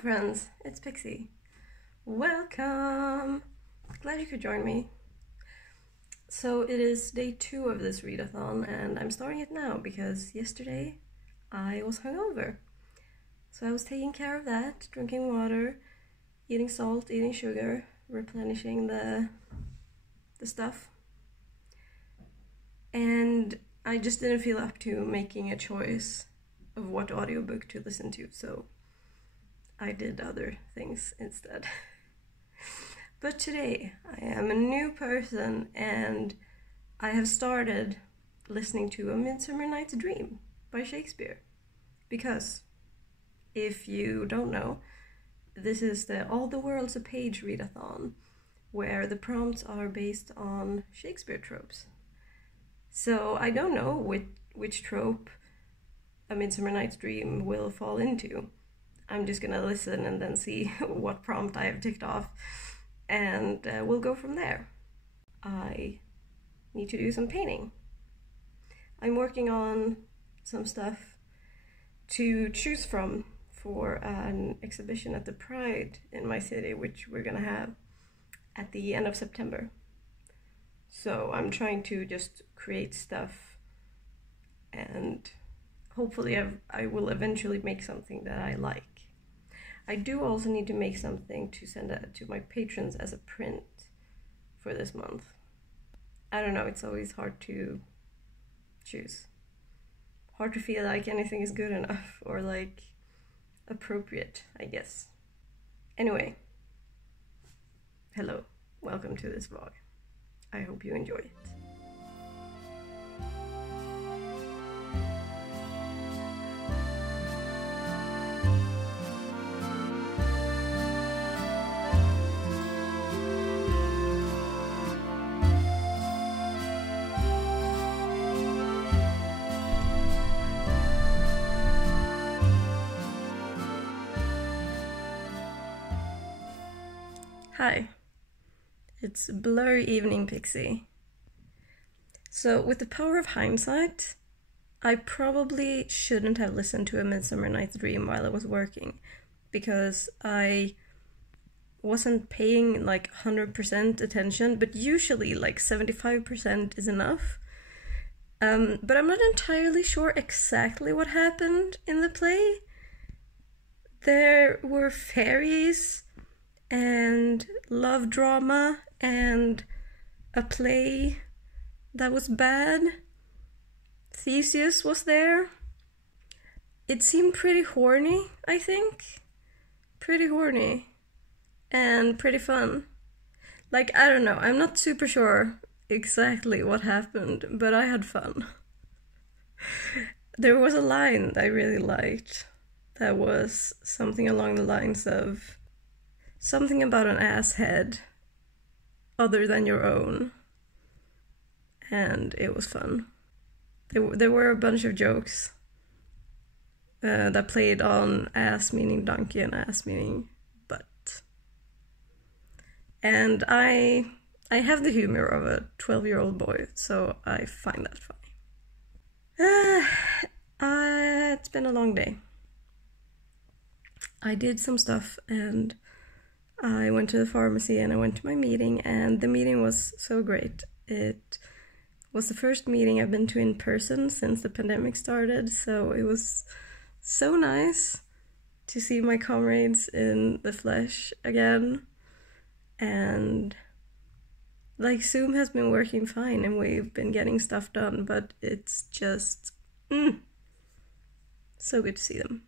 Hello friends, it's Pixie. Welcome! Glad you could join me. So it is day 2 of this readathon and I'm starting it now because yesterday I was hungover. So I was taking care of that, drinking water, eating salt, eating sugar, replenishing the stuff. And I just didn't feel up to making a choice of what audiobook to listen to, so I did other things instead. But today I am a new person and I have started listening to A Midsummer Night's Dream by Shakespeare. Because, if you don't know, this is the All the World's a Page readathon, where the prompts are based on Shakespeare tropes. So I don't know which trope A Midsummer Night's Dream will fall into. I'm just gonna listen and then see what prompt I have ticked off, and we'll go from there. I need to do some painting. I'm working on some stuff to choose from for an exhibition at the Pride in my city, which we're gonna have at the end of September. So I'm trying to just create stuff, and hopefully I will eventually make something that I like. I do also need to make something to send to my patrons as a print for this month. I don't know, it's always hard to choose. Hard to feel like anything is good enough or like appropriate, I guess. Anyway, hello, welcome to this vlog. I hope you enjoy it. Hi, it's blurry evening Pixie. So with the power of hindsight, I probably shouldn't have listened to A Midsummer Night's Dream while I was working, because I wasn't paying like 100% attention, but usually like 75% is enough. But I'm not entirely sure exactly what happened in the play. There were fairies and love drama and a play that was bad. Theseus was there. It seemed pretty horny, I think. Pretty horny. And pretty fun. Like, I don't know, I'm not super sure exactly what happened, but I had fun. There was a line that I really liked that was something along the lines of something about an ass head other than your own, and it was fun. There were a bunch of jokes that played on ass meaning donkey and ass meaning butt. And I have the humor of a 12-year-old boy, so I find that funny. It's been a long day. I did some stuff and I went to the pharmacy and I went to my meeting, and the meeting was so great. It was the first meeting I've been to in person since the pandemic started, so it was so nice to see my comrades in the flesh again. And like, Zoom has been working fine and we've been getting stuff done, but it's just so good to see them.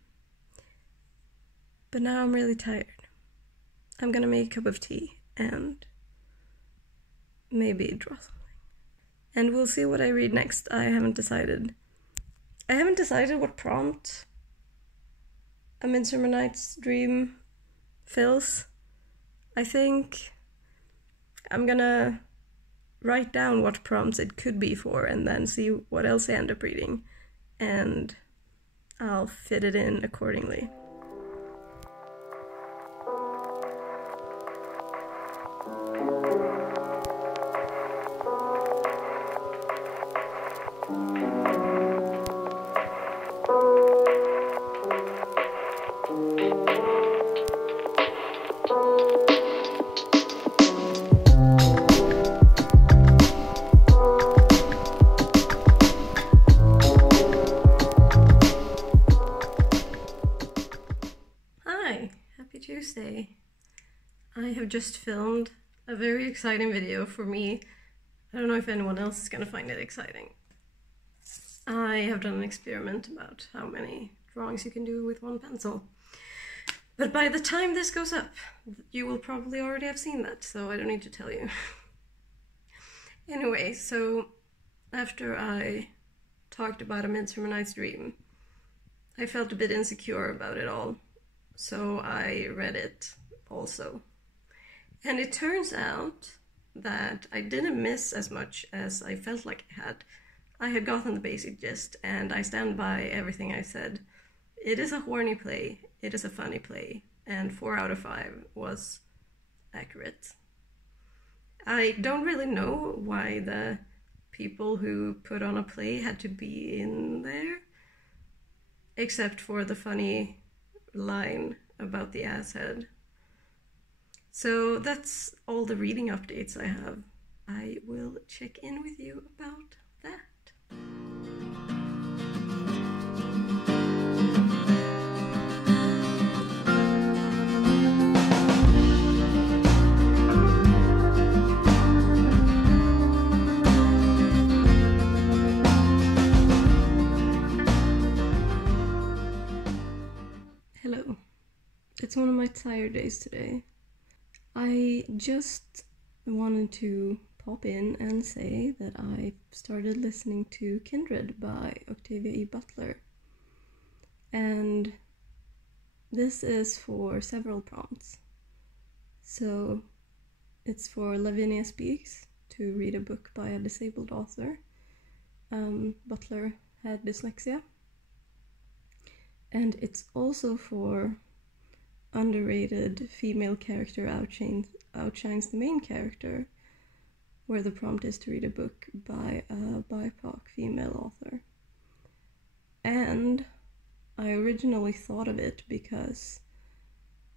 But now I'm really tired. I'm gonna make a cup of tea and maybe draw something. And we'll see what I read next. I haven't decided. I haven't decided what prompt A Midsummer Night's Dream fills. I think I'm gonna write down what prompts it could be for and then see what else I end up reading. And I'll fit it in accordingly. Tuesday. I have just filmed a very exciting video for me. I don't know if anyone else is gonna find it exciting. I have done an experiment about how many drawings you can do with one pencil. But by the time this goes up, you will probably already have seen that, so I don't need to tell you. Anyway, so after I talked about A Midsummer Night's Dream, I felt a bit insecure about it all, so I read it also. And it turns out that I didn't miss as much as I felt like I had. I had gotten the basic gist, and I stand by everything I said. It is a horny play, it is a funny play, and 4 out of 5 was accurate. I don't really know why the people who put on a play had to be in there, except for the funny line about the asshead. So that's all the reading updates I have. I will check in with you about that. Hello. It's one of my tired days today. I just wanted to pop in and say that I started listening to Kindred by Octavia E. Butler. And this is for several prompts. So it's for Lavinia Speaks, to read a book by a disabled author. Butler had dyslexia. And it's also for underrated female character outshines the main character, where the prompt is to read a book by a BIPOC female author. And I originally thought of it because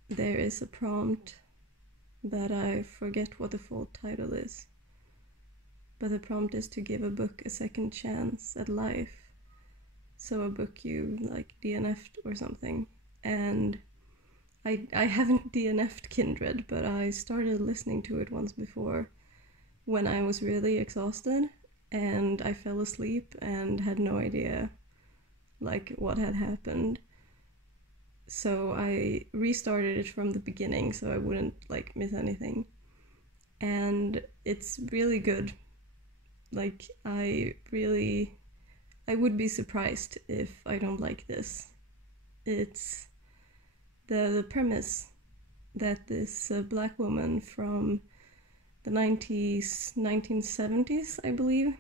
there is a prompt that I forget what the full title is, but the prompt is to give a book a second chance at life. So a book you like DNF'd or something. And I haven't DNF'd Kindred, but I started listening to it once before when I was really exhausted, and I fell asleep and had no idea like what had happened. So I restarted it from the beginning so I wouldn't like miss anything. And it's really good. Like I would be surprised if I don't like this. It's the premise that this black woman from the 1970s, I believe,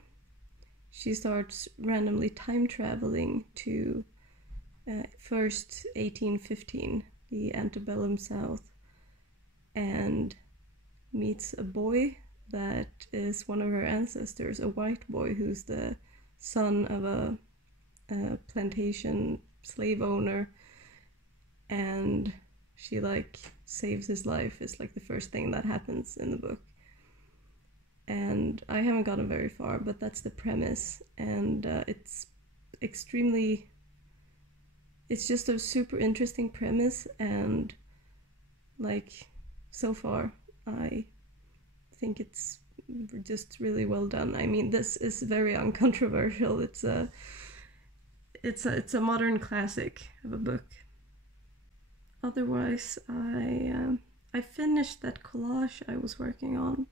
she starts randomly time traveling to first 1815, the antebellum South, and meets a boy that is one of her ancestors, a white boy who's the son of a plantation slave owner, and she like saves his life is like the first thing that happens in the book. And I haven't gotten very far, but that's the premise, and it's just a super interesting premise, and like so far I think it's just really well done. I mean, this is very uncontroversial. It's a modern classic of a book. Otherwise, I finished that collage I was working on.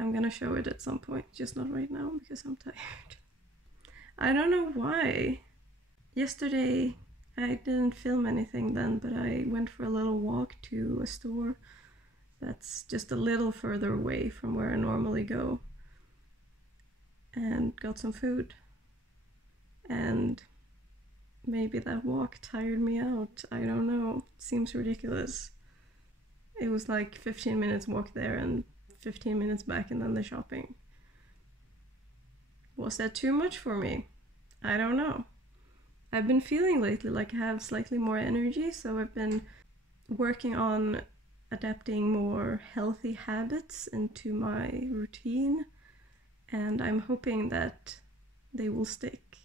I'm gonna show it at some point, just not right now because I'm tired. I don't know why. Yesterday I didn't film anything then, but I went for a little walk to a store that's just a little further away from where I normally go, and got some food. And maybe that walk tired me out. I don't know. It seems ridiculous. It was like 15 minutes walk there and 15 minutes back, and then the shopping. Was that too much for me? I don't know. I've been feeling lately like I have slightly more energy, so I've been working on adapting more healthy habits into my routine, and I'm hoping that they will stick,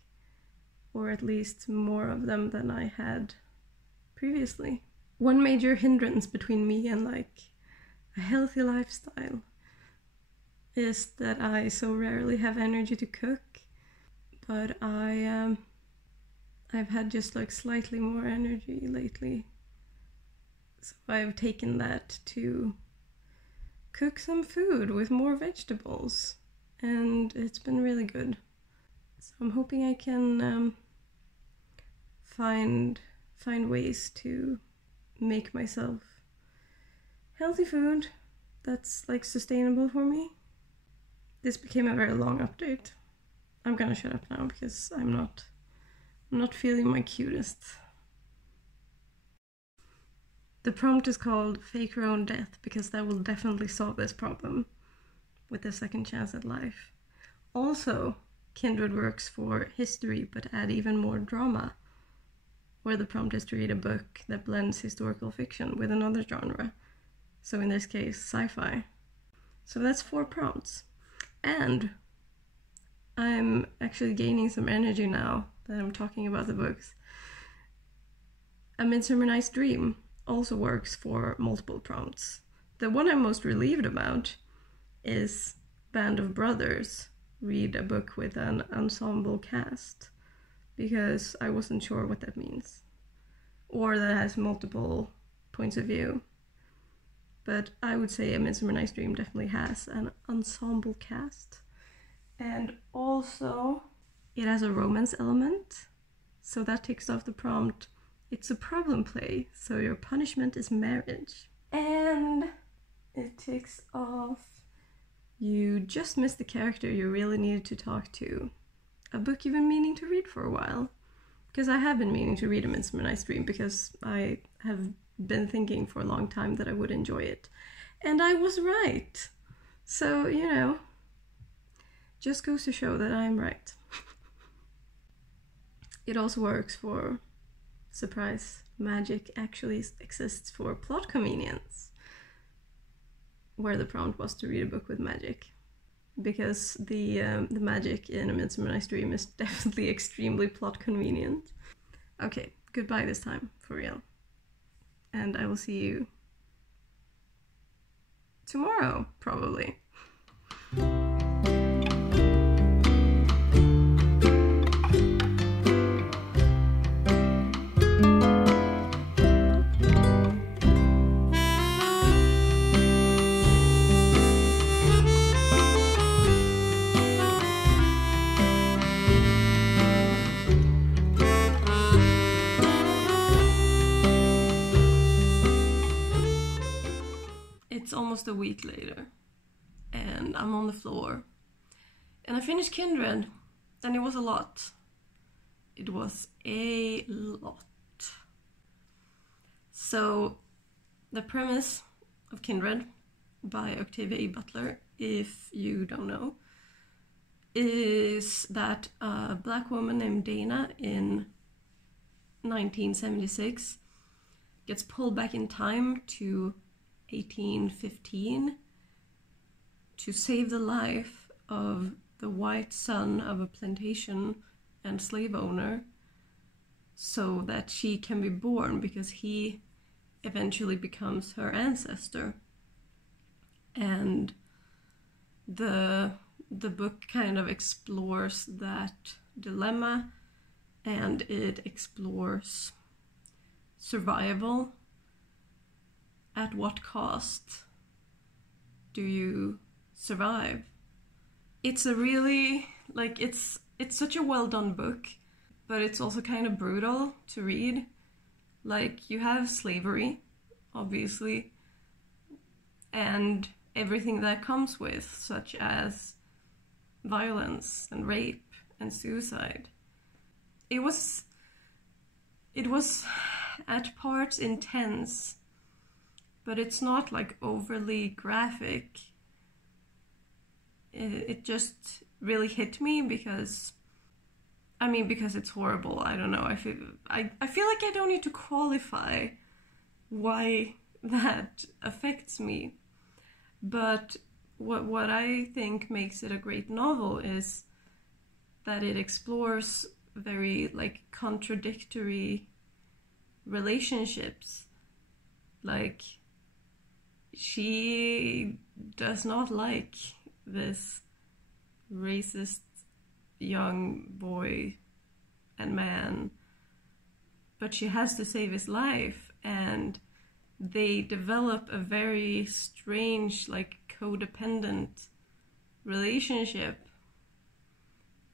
or at least more of them than I had previously. one major hindrance between me and like a healthy lifestyle is that I so rarely have energy to cook, but I've had just like slightly more energy lately. So I've taken that to cook some food with more vegetables, and it's been really good. So I'm hoping I can find ways to make myself healthy food that's like sustainable for me. This became a very long update. I'm gonna shut up now because I'm not feeling my cutest. The prompt is called Fake Your Own Death because that will definitely solve this problem with a second chance at life. Also, Kindred works for history but add even more drama, where the prompt is to read a book that blends historical fiction with another genre. So in this case, sci-fi. So that's 4 prompts. And I'm actually gaining some energy now that I'm talking about the books. A Midsummer Night's Dream also works for multiple prompts. The one I'm most relieved about is Band of Brothers, read a book with an ensemble cast, because I wasn't sure what that means. Or that has multiple points of view. But I would say A Midsummer Night's Dream definitely has an ensemble cast. And also, it has a romance element, so that ticks off the prompt. It's a problem play, so your punishment is marriage. And it ticks off, you just missed the character you really needed to talk to. A book you've been meaning to read for a while. Because I have been meaning to read A Midsummer Night's Dream, because I have been thinking for a long time that I would enjoy it. And I was right. So, you know, just goes to show that I'm right. It also works for, surprise, magic actually exists for plot convenience, where the prompt was to read a book with magic. Because the magic in A Midsummer Night's Dream is definitely extremely plot convenient. Okay, goodbye this time, for real. And I will see you tomorrow, probably. It's almost a week later, and I'm on the floor. And I finished Kindred, and it was a lot. It was a lot. So, the premise of Kindred by Octavia E. Butler, if you don't know, is that a black woman named Dana in 1976 gets pulled back in time to 1815 to save the life of the white son of a plantation and slave owner, so that she can be born, because he eventually becomes her ancestor. And the book kind of explores that dilemma, and it explores survival. At what cost do you survive? It's a really, like, it's such a well done book, but it's also kind of brutal to read. Like, you have slavery, obviously, and everything that comes with, such as violence and rape and suicide. It was at parts intense, but it's not like overly graphic. It just really hit me because it's horrible. I don't know. I feel like I don't need to qualify why that affects me. But what I think makes it a great novel is that it explores very like contradictory relationships Like, she does not like this racist young boy and man, but she has to save his life, and they develop a very strange, like, codependent relationship,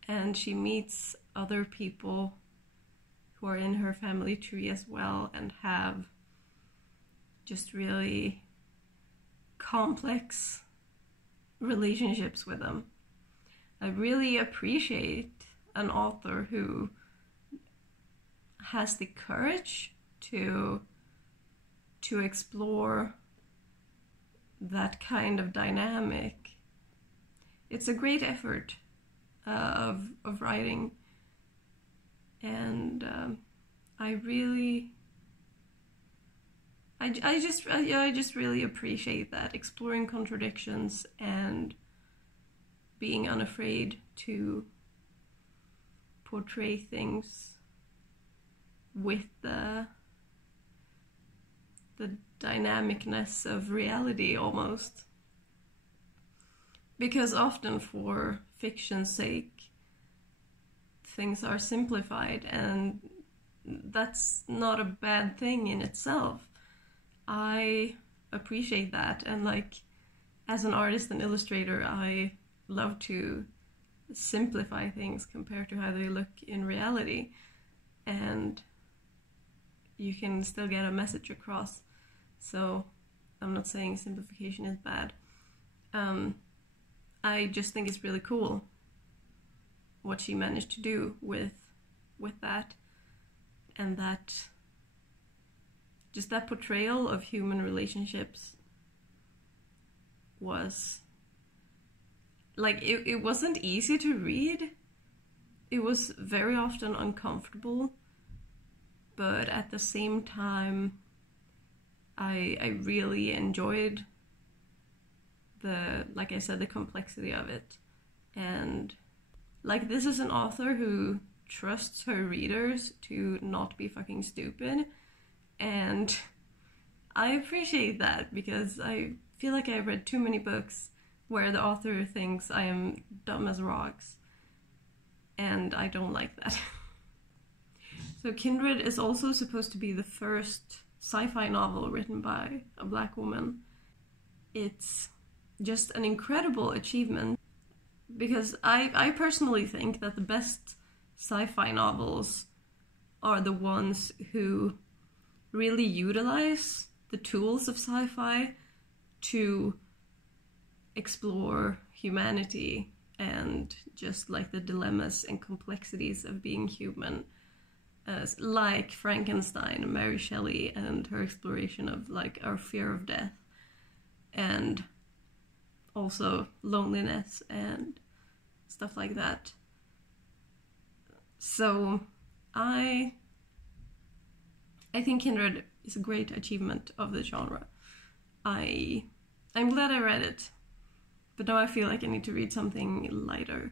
and she meets other people who are in her family tree as well and have just really complex relationships with them. I really appreciate an author who has the courage to explore that kind of dynamic. It's a great effort of writing, and I just really appreciate that, exploring contradictions and being unafraid to portray things with the dynamicness of reality almost. Because often for fiction's sake, things are simplified, and that's not a bad thing in itself. I appreciate that, and like, as an artist and illustrator, I love to simplify things compared to how they look in reality, and you can still get a message across. So I'm not saying simplification is bad. I just think it's really cool what she managed to do with that, and that just that portrayal of human relationships was like, it wasn't easy to read. It was very often uncomfortable, but at the same time I really enjoyed like I said, the complexity of it. And like, this is an author who trusts her readers to not be fucking stupid, and I appreciate that, because I feel like I've read too many books where the author thinks I am dumb as rocks, and I don't like that. So Kindred is also supposed to be the first sci-fi novel written by a Black woman. It's just an incredible achievement, because I personally think that the best sci-fi novels are the ones who really utilize the tools of sci-fi to explore humanity and just like the dilemmas and complexities of being human, like Frankenstein, Mary Shelley, and her exploration of like our fear of death, and also loneliness and stuff like that. So I think Kindred is a great achievement of the genre. I'm glad I read it, but now I feel like I need to read something lighter.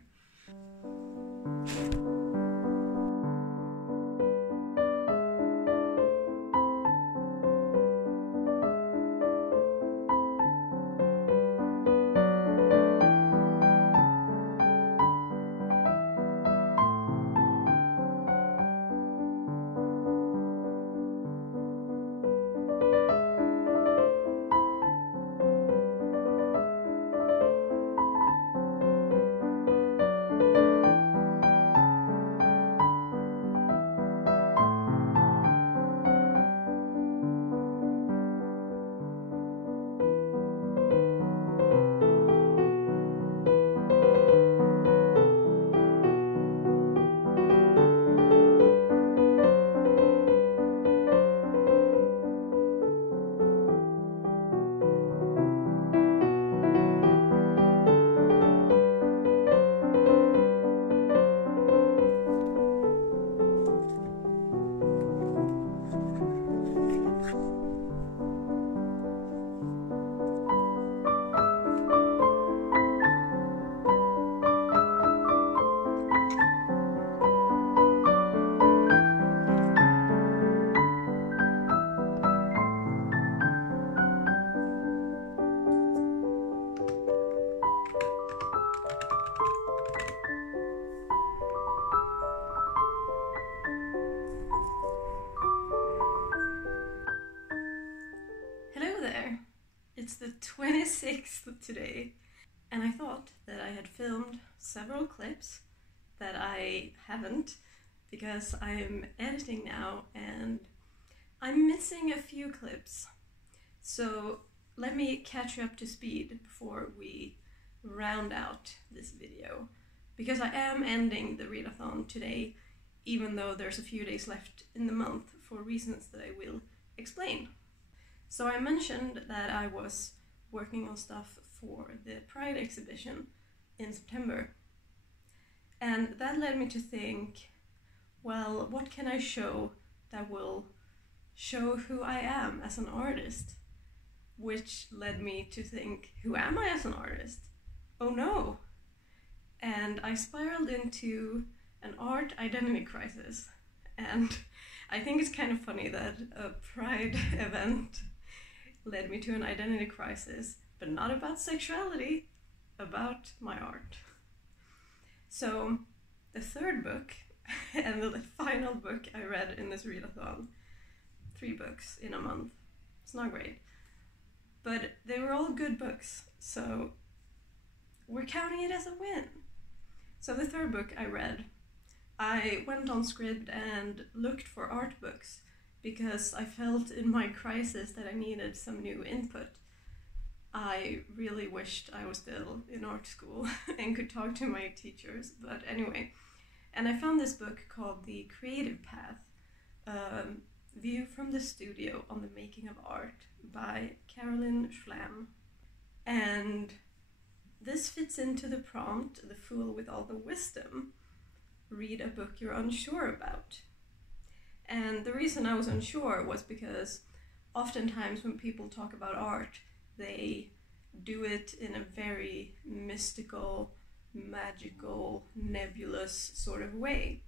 26th today, and I thought that I had filmed several clips that I haven't, because I'm editing now and I'm missing a few clips. So let me catch you up to speed before we round out this video, because I am ending the readathon today, even though there's a few days left in the month for reasons that I will explain. So I mentioned that I was working on stuff for the Pride exhibition in September, and that led me to think, well, what can I show that will show who I am as an artist? Which led me to think, who am I as an artist? Oh no! And I spiraled into an art identity crisis. And I think it's kind of funny that a Pride event led me to an identity crisis, but not about sexuality, about my art. So the third book and the final book I read in this readathon, 3 books in a month, it's not great, but they were all good books, so we're counting it as a win. So the third book I read, I went on Scribd and looked for art books because I felt in my crisis that I needed some new input. I really wished I was still in art school and could talk to my teachers, but anyway. And I found this book called The Creative Path, View from the Studio on the Making of Art by Carolyn Schlam. And this fits into the prompt, The Fool with All the Wisdom. Read a book you're unsure about. And the reason I was unsure was because oftentimes when people talk about art, they do it in a very mystical, magical, nebulous sort of way.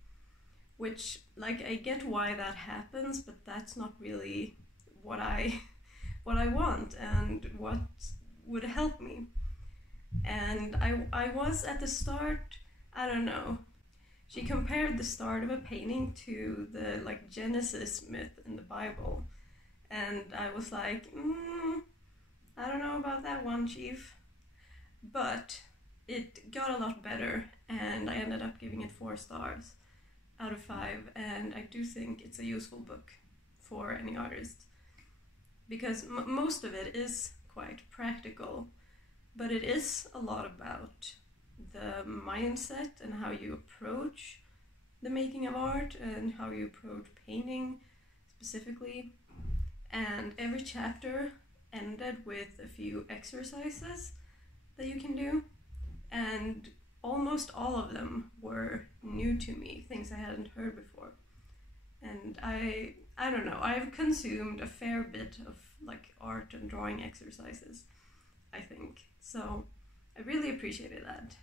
Which, like, I get why that happens, but that's not really what I want and what would help me. And I was at the start, I don't know, she compared the start of a painting to the like Genesis myth in the Bible. And I was like, I don't know about that one, Chief. But it got a lot better, and I ended up giving it 4 stars out of 5, and I do think it's a useful book for any artist, because most of it is quite practical, but it is a lot about the mindset and how you approach the making of art and how you approach painting specifically. And every chapter ended with a few exercises that you can do, and almost all of them were new to me, things I hadn't heard before. And I don't know, I've consumed a fair bit of like art and drawing exercises, I think. So I really appreciated that.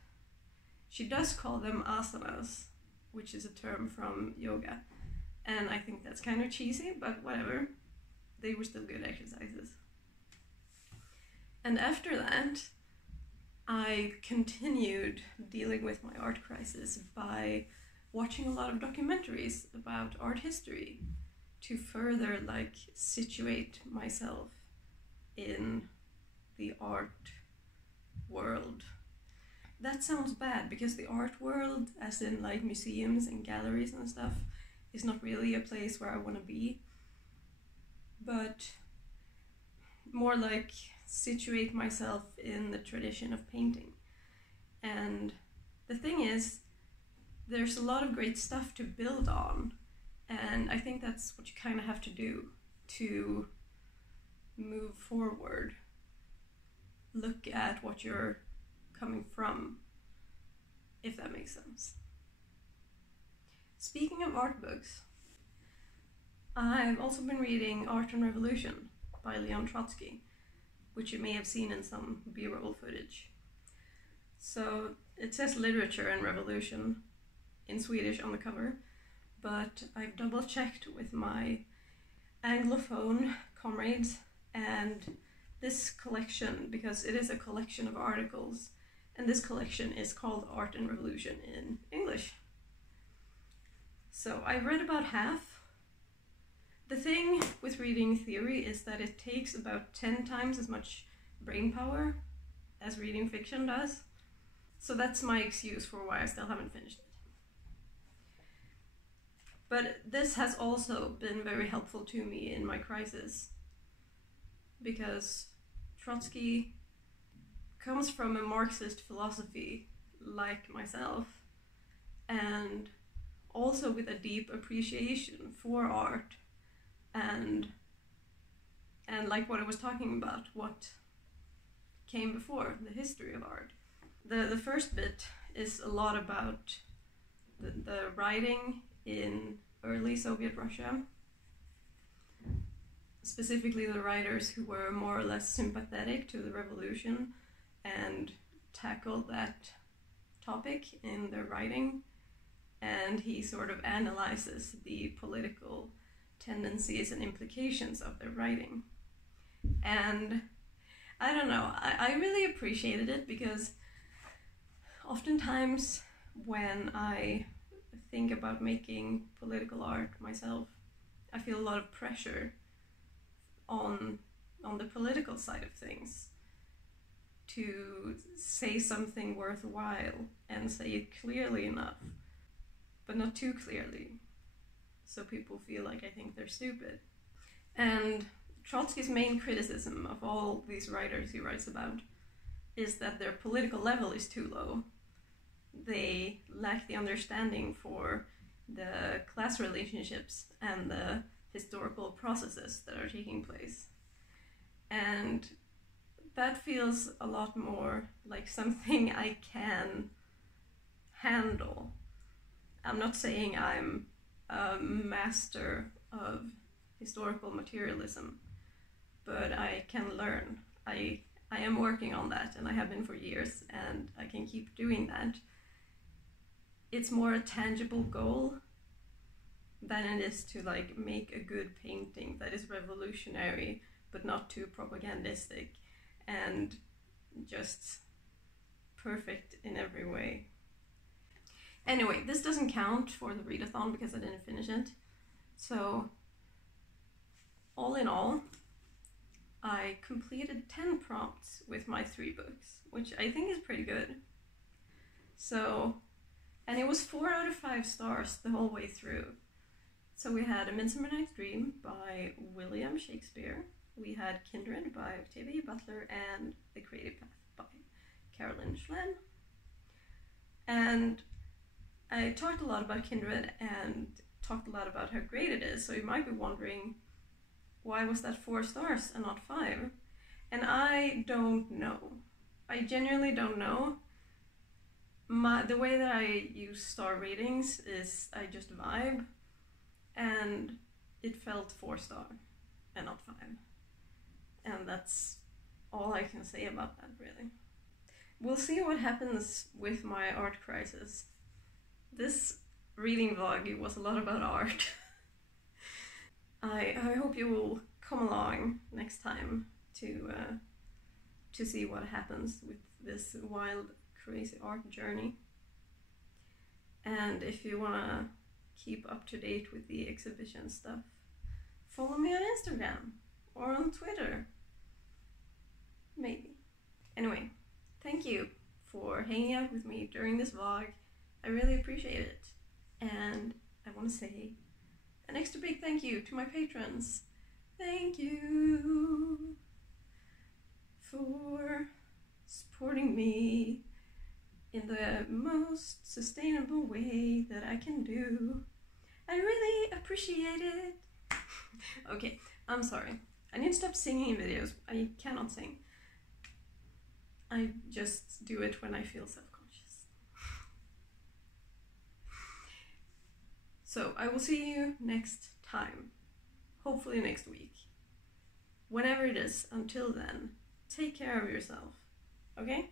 She does call them asanas, which is a term from yoga. And I think that's kind of cheesy, but whatever. They were still good exercises. And after that, I continued dealing with my art crisis by watching a lot of documentaries about art history to further like situate myself in the art world. That sounds bad, because the art world, as in like museums and galleries and stuff, is not really a place where I want to be, but more like situate myself in the tradition of painting. And the thing is, there's a lot of great stuff to build on, and I think that's what you kind of have to do to move forward. Look at what you're coming from, if that makes sense. Speaking of art books, I've also been reading Art and Revolution by Leon Trotsky, which you may have seen in some B-roll footage. So it says literature and revolution in Swedish on the cover, but I've double checked with my Anglophone comrades, and this collection, because it is a collection of articles, and this collection is called Art and Revolution in English. So I've read about half. The thing with reading theory is that it takes about 10 times as much brain power as reading fiction does. So that's my excuse for why I still haven't finished it. But this has also been very helpful to me in my crisis, because Trotsky comes from a Marxist philosophy like myself, and also with a deep appreciation for art and like what I was talking about, what came before, the history of art. The first bit is a lot about the writing in early Soviet Russia, specifically the writers who were more or less sympathetic to the revolution and tackled that topic in their writing, and he sort of analyzes the political tendencies and implications of their writing. And I don't know, I really appreciated it, because oftentimes when I think about making political art myself, I feel a lot of pressure on the political side of things to say something worthwhile and say it clearly enough, but not too clearly, so people feel like I think they're stupid. And Trotsky's main criticism of all these writers he writes about is that their political level is too low. They lack the understanding for the class relationships and the historical processes that are taking place. And that feels a lot more like something I can handle. I'm not saying I'm a master of historical materialism, but I can learn. I am working on that, and I have been for years, and I can keep doing that. It's more a tangible goal than it is to like make a good painting that is revolutionary but not too propagandistic and just perfect in every way. Anyway, this doesn't count for the readathon because I didn't finish it. So all in all, I completed 10 prompts with my 3 books, which I think is pretty good. So, and it was 4 out of 5 stars the whole way through. So we had A Midsummer Night's Dream by William Shakespeare, we had Kindred by Octavia Butler, and The Creative Path by Carolyn Schlen. And I talked a lot about Kindred and talked a lot about how great it is, so you might be wondering, why was that 4 stars and not 5? And I don't know. I genuinely don't know. The way that I use star ratings is I just vibe, and it felt 4 star and not 5. And that's all I can say about that, really. We'll see what happens with my art crisis. This reading vlog was a lot about art. I hope you will come along next time to see what happens with this wild, crazy art journey. And if you want to keep up to date with the exhibition stuff, follow me on Instagram or on Twitter. Maybe. Anyway, thank you for hanging out with me during this vlog. I really appreciate it. And I want to say an extra big thank you to my patrons. Thank you for supporting me in the most sustainable way that I can do. I really appreciate it. Okay, I'm sorry. I need to stop singing in videos. I cannot sing. I just do it when I feel self-conscious. So I will see you next time. Hopefully next week. Whenever it is, until then, take care of yourself. Okay?